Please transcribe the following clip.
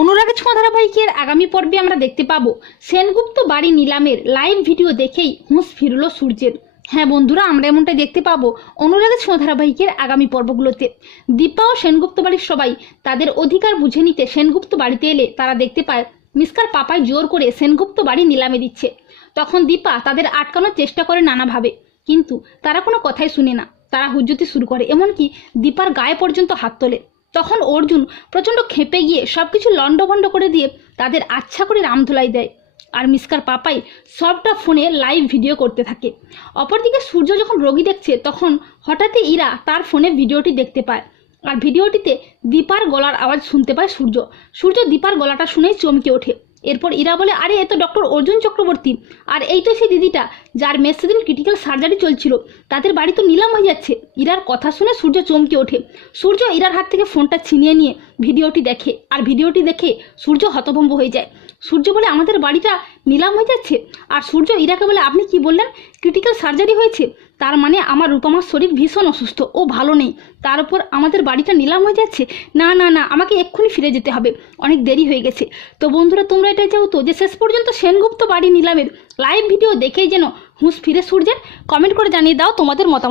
অনুরাগের ছোঁয়া ধারাবাহিকের আগামী পর্বে আমরা দেখতে পাবো সেনগুপ্ত বাড়ি নিলামের লাইভ ভিডিও দেখেই হুঁশ ফিরল সূর্যের। হ্যাঁ বন্ধুরা, আমরা এমনটাই দেখতে পাবো অনুরাগের ছোঁয়া ধারাবাহিকের আগামী পর্বগুলোতে। দীপা ও সেনগুপ্ত বাড়ির সবাই তাদের অধিকার বুঝে নিতে সেনগুপ্ত বাড়িতে এলে তারা দেখতে পায় মিসকার পাপাই জোর করে সেনগুপ্ত বাড়ি নিলামে দিচ্ছে। তখন দীপা তাদের আটকানোর চেষ্টা করে নানাভাবে, কিন্তু তারা কোনো কথাই শুনে না। তারা হুজ্জতি শুরু করে, এমনকি দীপার গায়ে পর্যন্ত হাত তোলে। তখন অর্জুন প্রচণ্ড খেপে গিয়ে সব কিছু লণ্ডভণ্ড করে দিয়ে তাদের আচ্ছা করে রামধুলাই দেয়। আর মিসকার পাপাই সবটা ফোনে লাইভ ভিডিও করতে থাকে। অপরদিকে সূর্য যখন রোগী দেখছে, তখন হঠাৎই ইরা তার ফোনে ভিডিওটি দেখতে পায়। আর ভিডিওটিতে দীপার গলার আওয়াজ শুনতে পায় সূর্য। সূর্য দীপার গলাটা শুনেই চমকে ওঠে। এরপর ইরা বলে, আরে এ তো ডক্টর অর্জুন চক্রবর্তী। আর এই তো সেই দিদিটা, যার মেয়ে সেদিন ক্রিটিক্যাল সার্জারি চলছিল। তাদের বাড়ি তো নিলাম হয়ে যাচ্ছে। ইরার কথা শুনে সূর্য চমকে ওঠে। সূর্য ইরার হাত থেকে ফোনটা ছিনিয়ে নিয়ে ভিডিওটি দেখে, আর ভিডিওটি দেখে সূর্য হতভম্ব হয়ে যায়। সূর্য বলে, আমাদের বাড়িটা নিলাম হয়ে যাচ্ছে। আর সূর্য ইরাকে বলে, আপনি কি বললেন? ক্রিটিক্যাল সার্জারি হয়েছে। তার মানে আমার রূপামার শরীর ভীষণ অসুস্থ। ও ভালো নেই। তার উপর আমাদের বাড়িটা নিলাম হয়ে যাচ্ছে? না না না, আমাকে এক্ষুনি ফিরে যেতে হবে। অনেক দেরি হয়ে গেছে। তো বন্ধুরা, তোমরা এটাই চাও তো যে শেষ পর্যন্ত সেনগুপ্ত বাড়ি নিলামের লাইভ ভিডিও দেখেই যেন হুঁশ ফিরে সূর্যের? কমেন্ট করে জানিয়ে দাও তোমাদের মতামত।